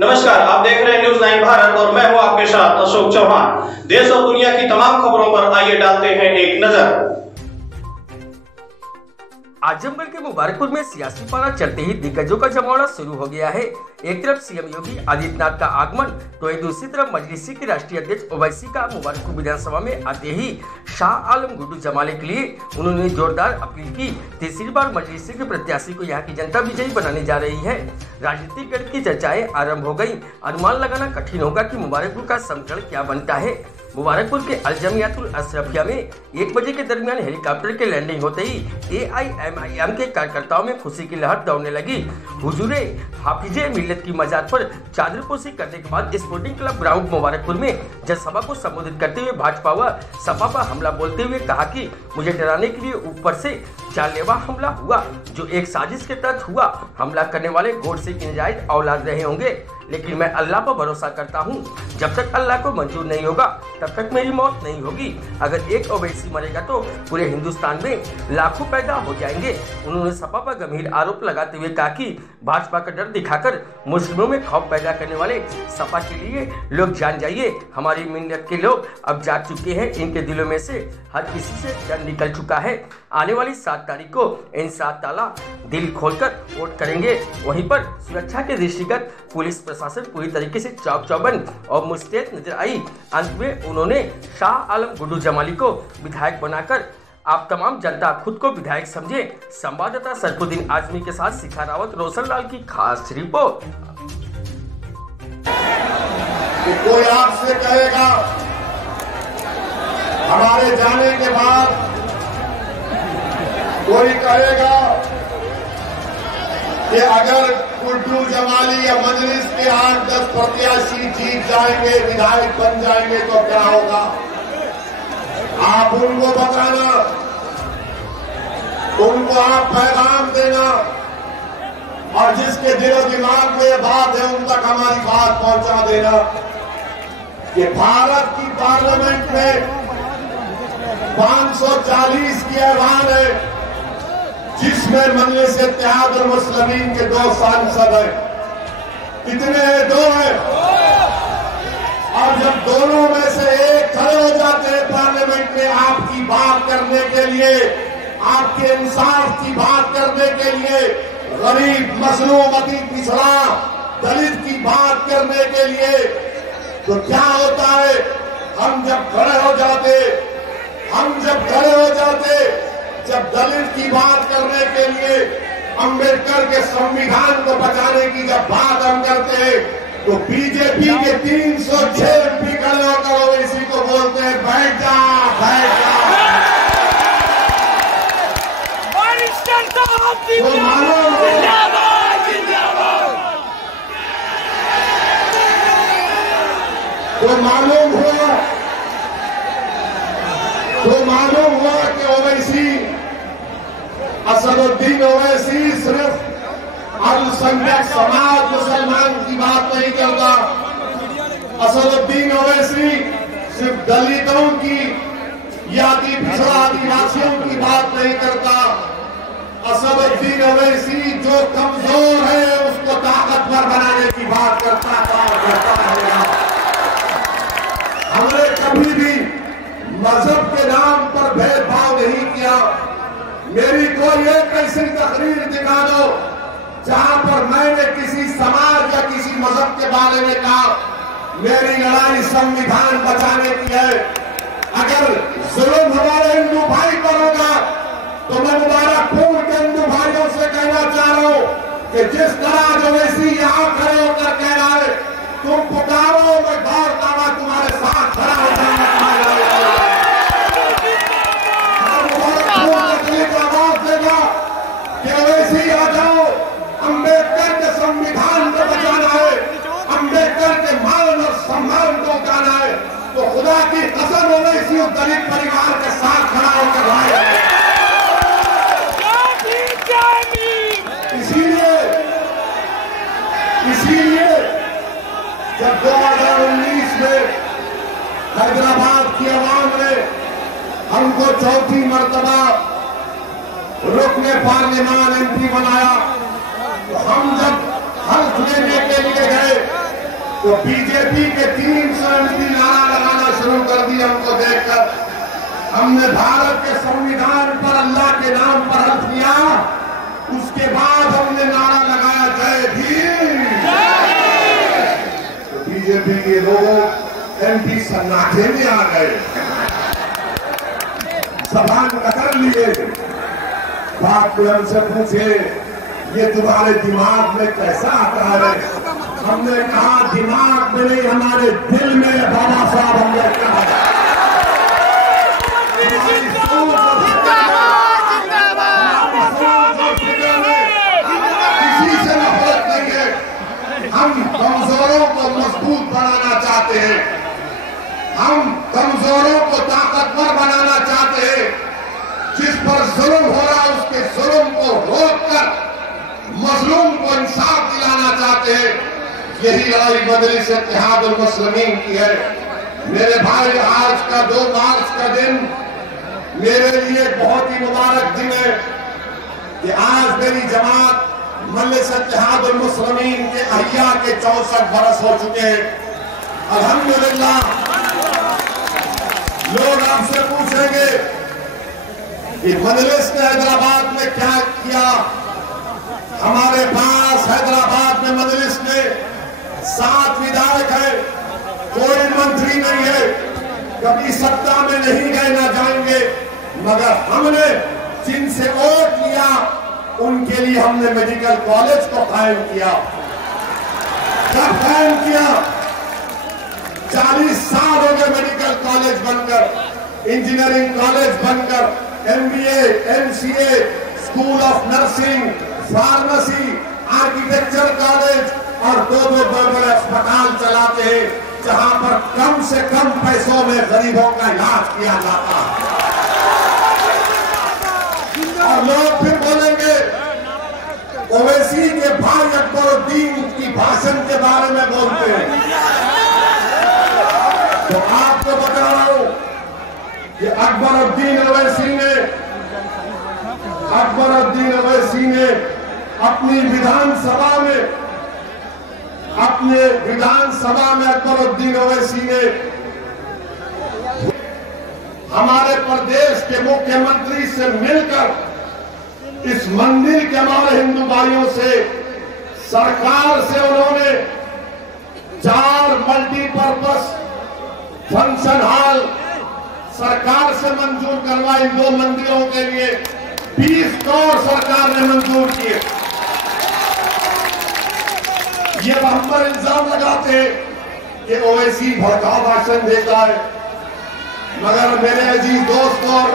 नमस्कार, आप देख रहे हैं न्यूज़ 9 भारत और मैं हूं आपके साथ अशोक चौहान। देश और दुनिया की तमाम खबरों पर आइए डालते हैं एक नजर। आजमगढ़ के मुबारकपुर में सियासी पारा चलते ही दिग्गजों का जमावड़ा शुरू हो गया है। एक तरफ सीएम योगी आदित्यनाथ का आगमन तो वहीं दूसरी तरफ मजलिसी के राष्ट्रीय अध्यक्ष ओवैसी का मुबारकपुर विधानसभा में आते ही शाह आलम गुड्डू जमाने के लिए उन्होंने जोरदार अपील की। तीसरी बार मजलिसी के प्रत्याशी को यहाँ की जनता विजयी बनाने जा रही है। राजनीतिक गढ़ की चर्चाएं आरंभ हो गयी। अनुमान लगाना कठिन होगा कि मुबारकपुर का समीकरण क्या बनता है। मुबारकपुर के अलजमियातुल अशरफिया में 1 बजे के दरमियान हेलीकॉप्टर के लैंडिंग होते ही AIMIM के कार्यकर्ताओं में खुशी की लहर दौड़ने लगी। हुजूरे हाफिजे मिल्लत की मजार पर चादरपोशी करने के बाद स्पोर्टिंग क्लब ग्राउंड मुबारकपुर में जनसभा को संबोधित करते हुए भाजपा व सपा पर हमला बोलते हुए कहा कि मुझे डराने के लिए ऊपर से जानलेवा हमला हुआ, जो एक साजिश के तहत हुआ। हमला करने वाले गोड से नाजायज औलाद रहे होंगे, लेकिन मैं अल्लाह पर भरोसा करता हूँ। जब तक अल्लाह को मंजूर नहीं होगा तब तक मेरी मौत नहीं होगी। अगर एक ओवैसी मरेगा तो पूरे हिंदुस्तान में लाखों पैदा हो जाएंगे। उन्होंने सपा पर गंभीर आरोप लगाते हुए कहा कि भाजपा का डर दिखाकर मुस्लिमों में खौफ पैदा करने वाले सपा के लिए लोग जान जाइए। हमारी मिल्लत के लोग अब जाग चुके हैं, इनके दिलों में से हर किसी से डर निकल चुका है। आने वाली 7 तारीख को इंशाअल्लाह दिल खोलकर वोट करेंगे। वहीं पर सुरक्षा के दृष्टिगत पुलिस प्रशासन पूरी तरीके से चौक चौबंद और मुस्तैद नजर आई। अंत में उन्होंने शाह आलम गुड्डू जमाली को विधायक बनाकर आप तमाम जनता खुद को विधायक समझे। संवाददाता सरफुद्दीन आजमी के साथ शिखा रावत, रोशन लाल की खास रिपोर्ट। कोई आपसे कहेगा हमारे जाने के बाद, कोई कहेगा कि अगर गुड्डू जमाली या मजलिस के 8-10 प्रत्याशी जीत जाएंगे, विधायक बन जाएंगे तो क्या होगा। आप उनको बताना, उनको आप पैगाम देना, और जिसके दिलो दिमाग में ये बात है उन तक हमारी बात पहुंचा देना कि भारत की पार्लियामेंट में 540 की ऐलान है, जिसमें मजलिस इत्तेहाद और मुस्लिमीन के 2 सांसद हैं। कितने हैं? 2 हैं। और जब दोनों में से एक खड़े हो जाते हैं पार्लियामेंट में आपकी बात करने के लिए, आपके इंसाफ की बात करने के लिए, गरीब मजलूम अति पिछड़ा दलित की बात करने के लिए, तो क्या होता है, हम जब खड़े हो जाते, जब दलित की बात करने के लिए, अंबेडकर के संविधान को बचाने की जब बात हम करते हैं, तो बीजेपी के 306 MP खड़े होकर ओवैसी को बोलते हैं बैठ जा। तो मालूम हुआ कि ओवैसी, असदुद्दीन ओवैसी सिर्फ अल्पसंख्यक समाज मुसलमान की बात नहीं करता। असदुद्दीन ओवैसी सिर्फ दलितों की या अति पिछड़ा आदिवासियों की बात नहीं करता। असदुद्दीन ओवैसी जो कमजोर है उसको ताकतवर बनाने की बात करता है। हमने कभी भी मजहब के नाम पर भेदभाव नहीं किया। मेरी कोई एक ऐसी तकरीर दिखा दो जहां पर मैंने किसी समाज या किसी मजहब के बारे में कहा मेरी लड़ाई संविधान बचाने की है। अगर जुल्म हमारे हिंदू भाई पर होगा तो मैं मुबारकपुर के हिंदू भाइयों से कहना चाह रहा हूं कि जिस तरह जो वैसी यहां खड़े होकर कह रहा है तुम पुकारो, मैं दौड़ता हुआ तुम्हारे साथ खड़ा हो जाऊंगा। आवाज देगा कि वैसी आ जाओ, अंबेडकर के संविधान को बचाना है, अंबेडकर के मान और सम्मान को उठाना है, तो खुदा की कसम ओवैसी उस दलित परिवार के साथ खड़ा होकर लाए। इसीलिए जब 2019 में हैदराबाद की आवाम ने हमको 4थी मर्तबा रुकने पार्लियामान MP बनाया, तो हम जब हल्फ लेने के लिए गए तो बीजेपी के 300 एमपी नारा लगाना शुरू कर दिया। हमको देखकर हमने भारत के संविधान पर अल्लाह के नाम पर हल्फ किया। उसके बाद हमने नारा लगाया जय भीम। तो बीजेपी के लोग एमपी सन्नाटे में आ गए, जबान कर लिए। बात को हमसे पूछे ये तुम्हारे दिमाग में कैसा आता है? हमने कहा दिमाग में नहीं, हमारे दिल में बाबा साहब अम्बेडकर। किसी से नफरत नहीं है। हम कमजोरों को मजबूत बनाना चाहते हैं, हम कमजोरों को ताकतवर बनाना चाहते हैं। जिस पर जुल्म हो रहा है उसके जुल्म को रोककर मजलूम को इंसाफ दिलाना चाहते हैं। यही लड़ाई मजलिस इत्तेहादुल मुस्लिमीन की है। मेरे भाई, आज का 2 मार्च का दिन मेरे लिए बहुत ही मुबारक दिन है कि आज मेरी जमात मजलिस इत्तेहादुल मुस्लिमीन के अहिया के 64 बरस हो चुके हैं। अल्हम्दुलिल्लाह। लोग आपसे पूछेंगे कि मजलिस ने हैदराबाद में क्या किया। हमारे पास हैदराबाद में मजलिस ने 7 विधायक है, कोई मंत्री नहीं है, कभी सत्ता में नहीं गए ना जाएंगे, मगर हमने जिनसे वोट लिया उनके लिए हमने मेडिकल कॉलेज को कायम किया। कब कायम किया? 40 साल हो गए मेडिकल कॉलेज बनकर, इंजीनियरिंग कॉलेज बनकर, MBA, MCA, school of nursing, pharmacy, architecture college और 2 बड़े अस्पताल चलाते हैं जहां पर कम से कम पैसों में गरीबों का इलाज किया जाता है। और लोग फिर बोलेंगे ओवैसी के भाई अकबरुद्दीन की भाषण के बारे में बोलते हैं। तो आपको बता रहा हूं कि अकबरुद्दीन ओवैसी ने अपने विधानसभा में अकबरुद्दीन ओवैसी ने हमारे प्रदेश के मुख्यमंत्री से मिलकर इस मंदिर के हमारे हिंदू भाइयों से, सरकार से उन्होंने 4 मल्टीपर्पज फंक्शन हॉल सरकार से मंजूर करवाई। 2 मंदिरों के लिए 20 करोड़ सरकार ने मंजूर किए। ये हम पर इल्जाम लगाते हैं कि ओवैसी भड़काऊ भाषण देता है, मगर मेरे अजीज दोस्तों और